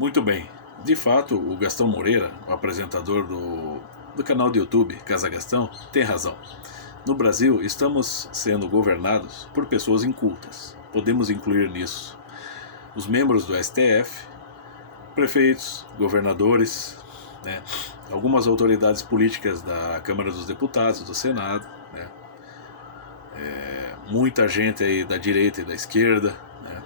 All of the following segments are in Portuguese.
Muito bem. De fato, o Gastão Moreira, o apresentador do canal do YouTube Casa Gastão, tem razão. No Brasil, estamos sendo governados por pessoas incultas. Podemos incluir nisso os membros do STF, prefeitos, governadores, né, algumas autoridades políticas da Câmara dos Deputados, do Senado, né, muita gente aí da direita e da esquerda, né.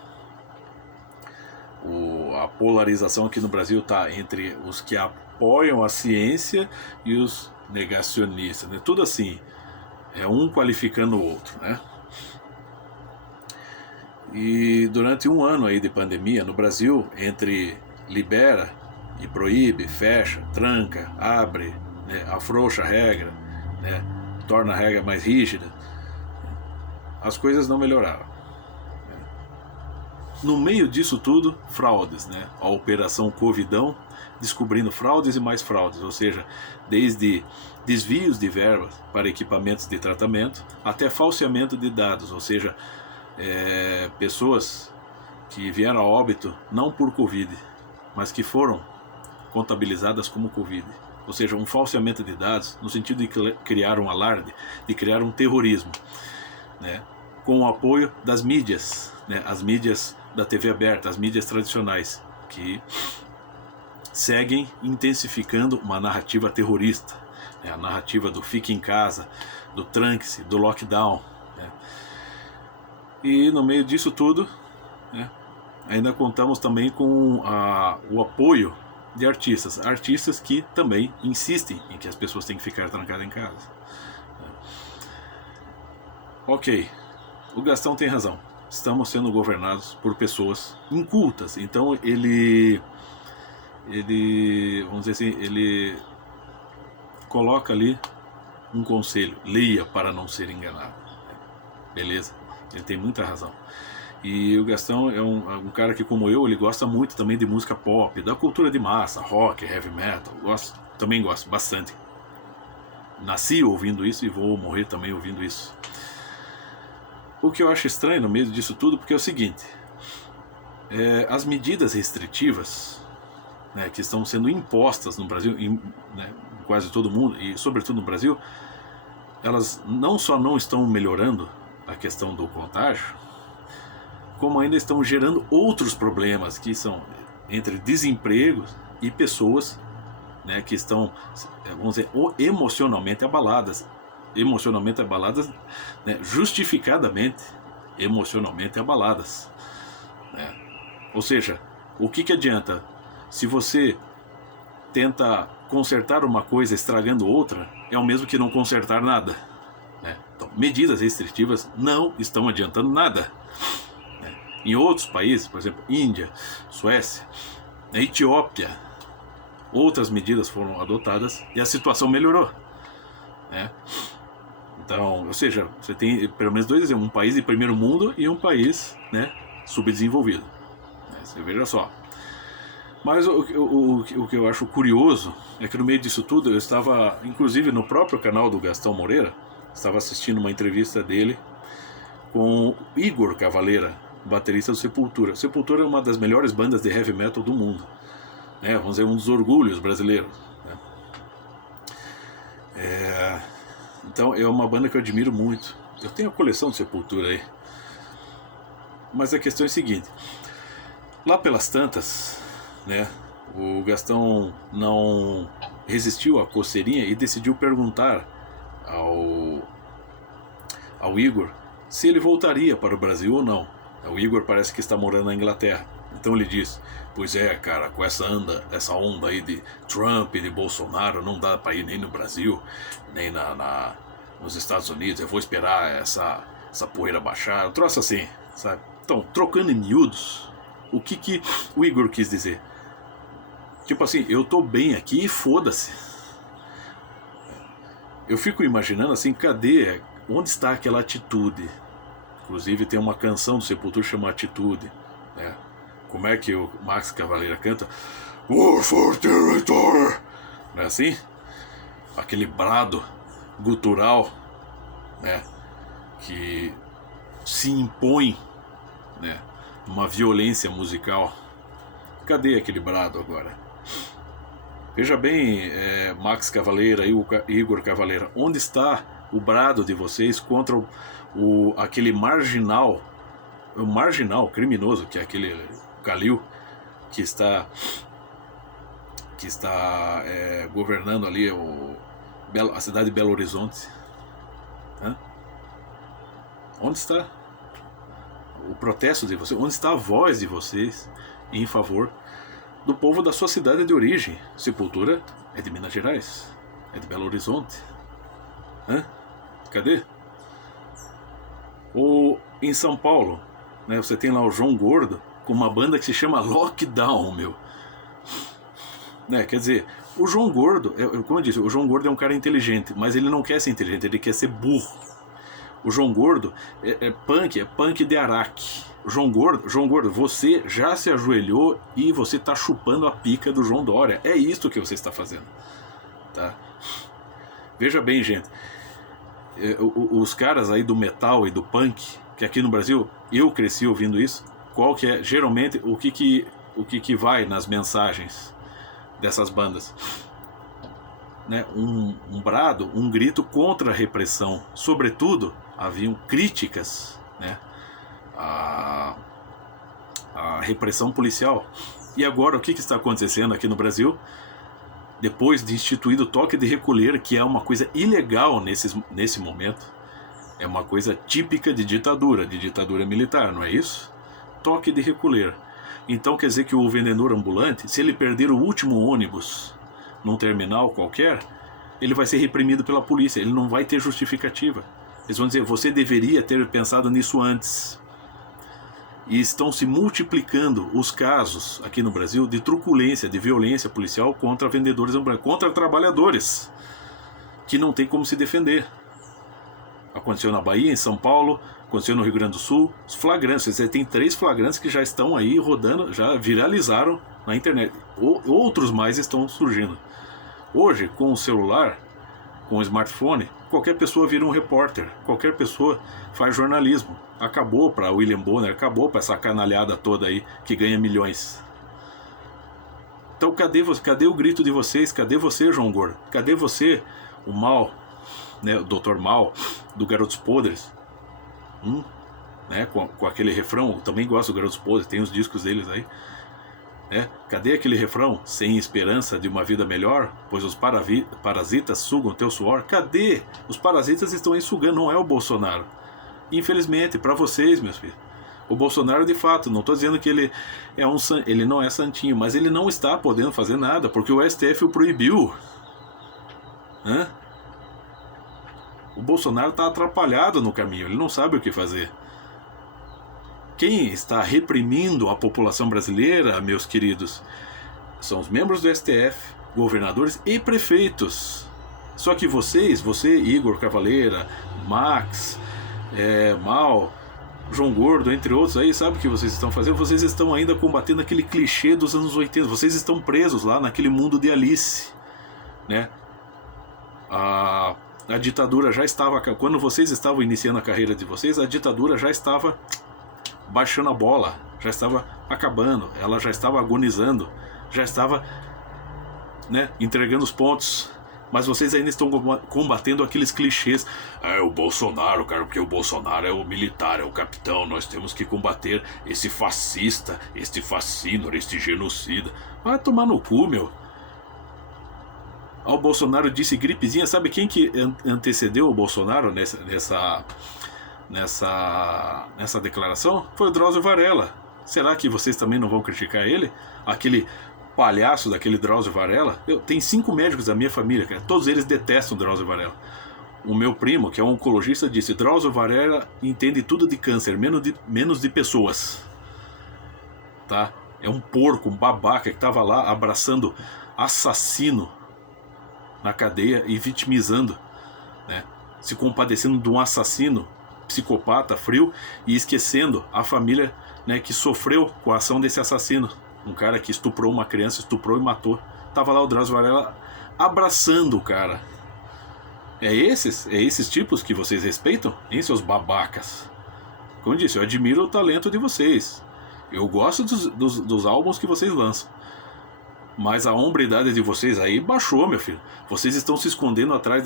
A polarização aqui no Brasil está entre os que apoiam a ciência e os negacionistas, né? Tudo assim, é um qualificando o outro, né? E durante um ano aí de pandemia no Brasil, entre libera e proíbe, fecha, tranca, abre, né, afrouxa a regra, né, torna a regra mais rígida, as coisas não melhoraram. No meio disso tudo, fraudes, né? A operação Covidão, descobrindo fraudes e mais fraudes, ou seja, desde desvios de verbas para equipamentos de tratamento até falseamento de dados, ou seja, pessoas que vieram a óbito não por Covid, mas que foram contabilizadas como Covid. Ou seja, um falseamento de dados no sentido de criar um alarde, de criar um terrorismo, né? Com o apoio das mídias, né? As mídias da TV aberta, as mídias tradicionais, que seguem intensificando uma narrativa terrorista, né? A narrativa do fique em casa, do tranque-se, do lockdown, né? E no meio disso tudo, né, ainda contamos também com o apoio de artistas que também insistem em que as pessoas têm que ficar trancadas em casa. Ok, o Gastão tem razão. Estamos sendo governados por pessoas incultas. Então ele vamos dizer assim, ele coloca ali um conselho: leia para não ser enganado. Beleza, ele tem muita razão. E o Gastão é um cara que, como eu, ele gosta muito também de música pop, da cultura de massa, rock, heavy metal. Também gosto bastante. Nasci ouvindo isso e vou morrer também ouvindo isso. O que eu acho estranho no meio disso tudo, porque é o seguinte: as medidas restritivas, né, que estão sendo impostas no Brasil, em quase todo mundo, e sobretudo no Brasil, elas não só não estão melhorando a questão do contágio, como ainda estão gerando outros problemas, que são entre desemprego e pessoas, né, que estão, vamos dizer, emocionalmente abaladas, né, justificadamente emocionalmente abaladas, né? Ou seja, o que adianta se você tenta consertar uma coisa estragando outra? É o mesmo que não consertar nada, né? Então, medidas restritivas não estão adiantando nada, né? Em outros países, por exemplo, Índia, Suécia, Etiópia, outras medidas foram adotadas e a situação melhorou, né? Então, ou seja, você tem pelo menos dois exemplos: um país de primeiro mundo e um país, né, subdesenvolvido, né? Você veja só. Mas o que eu acho curioso é que no meio disso tudo eu estava, inclusive no próprio canal do Gastão Moreira, estava assistindo uma entrevista dele com Igor Cavaleira, baterista do Sepultura. Sepultura é uma das melhores bandas de heavy metal do mundo, né? Vamos dizer, um dos orgulhos brasileiros, né? Então é uma banda que eu admiro muito. Eu tenho a coleção de Sepultura aí. Mas a questão é a seguinte: lá pelas tantas, né, o Gastão não resistiu à coceirinha e decidiu perguntar ao Igor se ele voltaria para o Brasil ou não. O Igor parece que está morando na Inglaterra. Então ele diz: pois é, cara, com essa onda aí de Trump e de Bolsonaro, não dá para ir nem no Brasil, nem nos Estados Unidos. Eu vou esperar essa poeira baixar. Eu troço assim, sabe? Então, trocando em miúdos, o que o Igor quis dizer? Tipo assim, eu tô bem aqui e foda-se. Eu fico imaginando assim, onde está aquela atitude? Inclusive tem uma canção do Sepultura chamada Atitude, né? Como é que o Max Cavaleira canta? War for Territory! Não é assim? Aquele brado gutural, né, que se impõe, né, uma violência musical, Cadê aquele brado agora? Veja bem, Max Cavaleira e Igor Cavaleira, onde está o brado de vocês contra aquele marginal, o marginal criminoso, que é aquele Calil, que está governando ali a cidade de Belo Horizonte? Hã? Onde está o protesto de vocês? Onde está a voz de vocês em favor do povo da sua cidade de origem? Sepultura é de Minas Gerais, é de Belo Horizonte. Hã? Cadê? Ou em São Paulo, né, você tem lá o João Gordo com uma banda que se chama Lockdown, meu. Né, quer dizer, o João Gordo, como eu disse, o João Gordo é um cara inteligente, mas ele não quer ser inteligente, ele quer ser burro. O João Gordo é punk de Araque. João Gordo, você já se ajoelhou e você está chupando a pica do João Dória. É isso que você está fazendo, tá? Veja bem, gente, os caras aí do metal e do punk, que aqui no Brasil eu cresci ouvindo isso. Qual que é geralmente o que vai nas mensagens dessas bandas? Né, um brado, um grito contra a repressão. Sobretudo, haviam críticas, né, à repressão policial. E agora, o que está acontecendo aqui no Brasil? Depois de instituído o toque de recolher, que é uma coisa ilegal nesse momento, é uma coisa típica de ditadura militar, não é isso? Toque de recolher. Então quer dizer que o vendedor ambulante, se ele perder o último ônibus num terminal qualquer, ele vai ser reprimido pela polícia, ele não vai ter justificativa. Eles vão dizer, você deveria ter pensado nisso antes. E estão se multiplicando os casos aqui no Brasil de truculência, de violência policial contra vendedores ambulantes, contra trabalhadores que não tem como se defender. Aconteceu na Bahia, em São Paulo, aconteceu no Rio Grande do Sul, os flagrantes. Você tem 3 flagrantes que já estão aí rodando, já viralizaram na internet. Outros mais estão surgindo. Hoje, com o celular, com o smartphone, qualquer pessoa vira um repórter, qualquer pessoa faz jornalismo. Acabou para William Bonner, acabou para essa canalhada toda aí que ganha milhões. Então cadê o grito de vocês? Cadê você, João Gordo? Cadê você, o Mal, né, o Dr. Mal, do Garotos Podres? Né, com aquele refrão, eu também gosto do Garotos Podres, tem os discos deles aí. Cadê aquele refrão? Sem esperança de uma vida melhor, pois os parasitas sugam teu suor. Cadê? Os parasitas estão aí sugando, não é o Bolsonaro. Infelizmente, para vocês, meus filhos. O Bolsonaro, de fato, não estou dizendo que ele não é santinho, mas ele não está podendo fazer nada, porque o STF o proibiu. O Bolsonaro está atrapalhado no caminho, ele não sabe o que fazer. Quem está reprimindo a população brasileira, meus queridos, são os membros do STF, governadores e prefeitos. Só que você, Igor Cavaleira, Max, Mal, João Gordo, entre outros aí, sabe o que vocês estão fazendo? Vocês estão ainda combatendo aquele clichê dos anos 80. Vocês estão presos lá naquele mundo de Alice, né? A ditadura já estava... Quando vocês estavam iniciando a carreira de vocês, a ditadura já estava baixando a bola, já estava acabando, ela já estava agonizando, já estava, né, entregando os pontos. Mas vocês ainda estão combatendo aqueles clichês. O Bolsonaro, cara, porque o Bolsonaro é o militar, é o capitão. Nós temos que combater esse fascista, este fascínor, este genocida. Vai tomar no cu, meu. O Bolsonaro disse gripezinha. Sabe quem que antecedeu o Bolsonaro nessa declaração? Foi o Drauzio Varela. Será que vocês também não vão criticar ele? Aquele palhaço daquele Drauzio Varela. Tem 5 médicos da minha família, cara. Todos eles detestam o Drauzio Varela. O meu primo, que é um oncologista, disse: Drauzio Varela entende tudo de câncer, menos de pessoas. Tá? É um porco, um babaca que estava lá abraçando assassino na cadeia e vitimizando, né? Se compadecendo de um assassino psicopata, frio, e esquecendo a família, né, que sofreu com a ação desse assassino. Um cara que estuprou uma criança, estuprou e matou. Tava lá o Drauzio Varela abraçando o cara. É esses tipos que vocês respeitam? Hein, seus babacas? Como eu disse, eu admiro o talento de vocês. Eu gosto dos álbuns que vocês lançam. Mas a hombridade de vocês aí baixou, meu filho. Vocês estão se escondendo atrás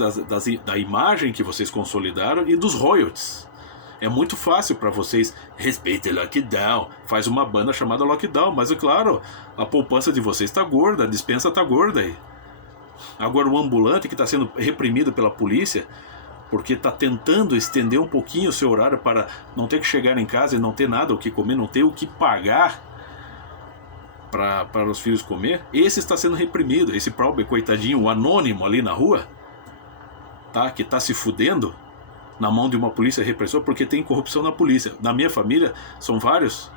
da imagem que vocês consolidaram e dos royalties. É muito fácil para vocês. Respeite Lockdown. Faz uma banda chamada Lockdown. Mas é claro, a poupança de vocês está gorda. A dispensa está gorda aí. Agora o ambulante que está sendo reprimido pela polícia, porque está tentando estender um pouquinho o seu horário para não ter que chegar em casa e não ter nada o que comer, não ter o que pagar para os filhos comer, esse está sendo reprimido. Esse pobre coitadinho, o anônimo ali na rua, tá, que está se fudendo na mão de uma polícia repressora, porque tem corrupção na polícia. Na minha família são várias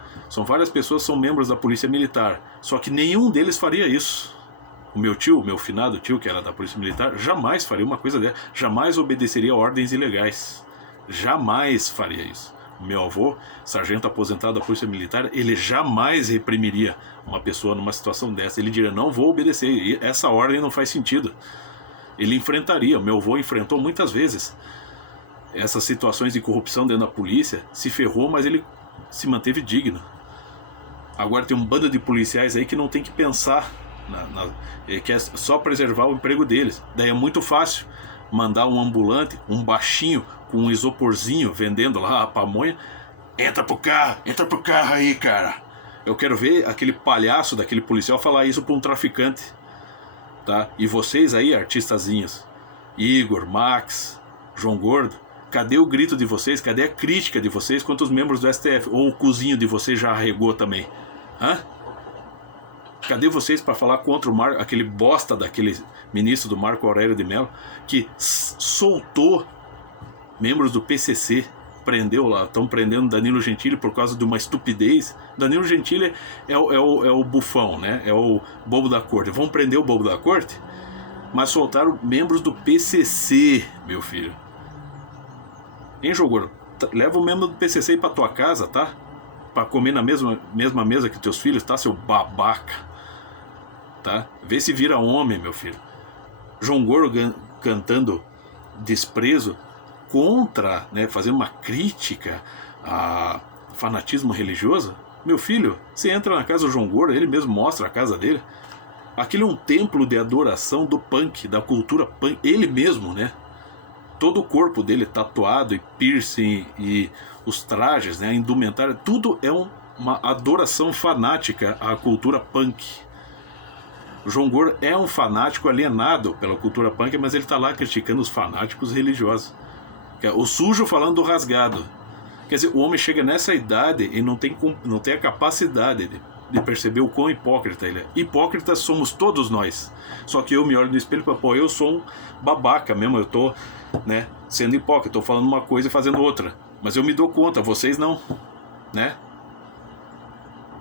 pessoas que são membros da polícia militar, só que nenhum deles faria isso. O meu tio, meu finado tio, que era da polícia militar, jamais faria uma coisa dessa, jamais obedeceria a ordens ilegais, jamais faria isso. O meu avô, sargento aposentado da polícia militar, ele jamais reprimiria uma pessoa numa situação dessa. Ele diria, não vou obedecer, e essa ordem não faz sentido. Ele enfrentaria, o meu avô enfrentou muitas vezes essas situações de corrupção dentro da polícia, se ferrou, mas ele se manteve digno. Agora tem um bando de policiais aí que não tem que pensar, que é só preservar o emprego deles. Daí é muito fácil mandar um ambulante, um baixinho com um isoporzinho vendendo lá a pamonha. Entra pro carro aí, cara. Eu quero ver aquele palhaço daquele policial falar isso pra um traficante, tá? E vocês aí, artistazinhos, Igor, Max, João Gordo, cadê o grito de vocês? Cadê a crítica de vocês contra os membros do STF? Ou o cozinho de vocês já arregou também? Hã? Cadê vocês para falar contra aquele bosta daquele ministro do Marco Aurélio de Mello, que soltou membros do PCC, prendeu lá, estão prendendo Danilo Gentili por causa de uma estupidez. Danilo Gentili é o bufão, né? É o bobo da corte. Vão prender o bobo da corte, mas soltaram membros do PCC, meu filho. Hein, Jogoro? Leva o membro do PCC para tua casa, tá? Para comer na mesma mesa que teus filhos, tá, seu babaca? Tá? Vê se vira homem, meu filho. João Gordo cantando desprezo contra, né, fazendo uma crítica a fanatismo religioso. Meu filho, você entra na casa do João Gordo, ele mesmo mostra a casa dele. Aquilo é um templo de adoração do punk, da cultura punk. Ele mesmo, né? Todo o corpo dele tatuado e piercing e os trajes, né, a indumentária, tudo é uma adoração fanática à cultura punk. O João Gordo é um fanático alienado pela cultura punk, mas ele está lá criticando os fanáticos religiosos. O sujo falando do rasgado. Quer dizer, o homem chega nessa idade e não tem a capacidade de perceber o quão hipócrita ele é. Hipócritas somos todos nós. Só que eu me olho no espelho e falo, pô, eu sou um babaca mesmo, eu tô, né, sendo hipócrita, tô falando uma coisa e fazendo outra. Mas eu me dou conta, vocês não, né?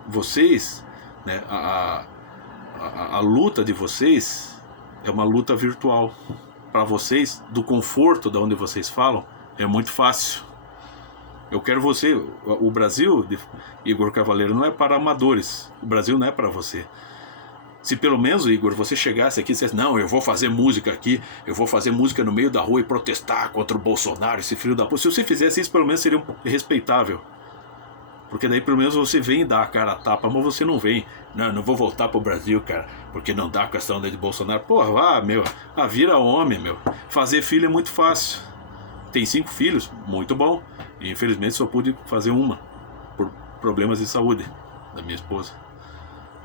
Vocês, né, a luta de vocês é uma luta virtual. Para vocês, do conforto de onde vocês falam, é muito fácil. Eu quero você. O Brasil, Igor Cavaleiro, não é para amadores. O Brasil não é para você. Se pelo menos, Igor, você chegasse aqui e dissesse, não, eu vou fazer música aqui, eu vou fazer música no meio da rua e protestar contra o Bolsonaro, esse filho da puta. Se você fizesse isso, pelo menos seria respeitável. Porque daí pelo menos você vem dar a cara a tapa, mas você não vem. Não vou voltar pro Brasil, cara, porque não dá a questão de Bolsonaro. Porra, vá, meu, vira homem, meu. Fazer filho é muito fácil. Tem 5 filhos, muito bom. E infelizmente só pude fazer uma, por problemas de saúde da minha esposa.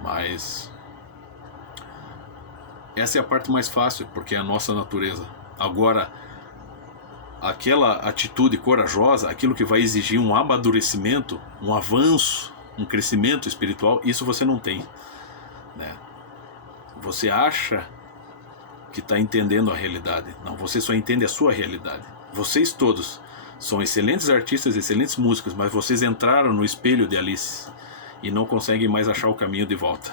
Mas essa é a parte mais fácil, porque é a nossa natureza. Agora, aquela atitude corajosa, aquilo que vai exigir um amadurecimento, um avanço, um crescimento espiritual, isso você não tem, né? Você acha que está entendendo a realidade. Não, você só entende a sua realidade. Vocês todos são excelentes artistas, excelentes músicos, mas vocês entraram no espelho de Alice e não conseguem mais achar o caminho de volta.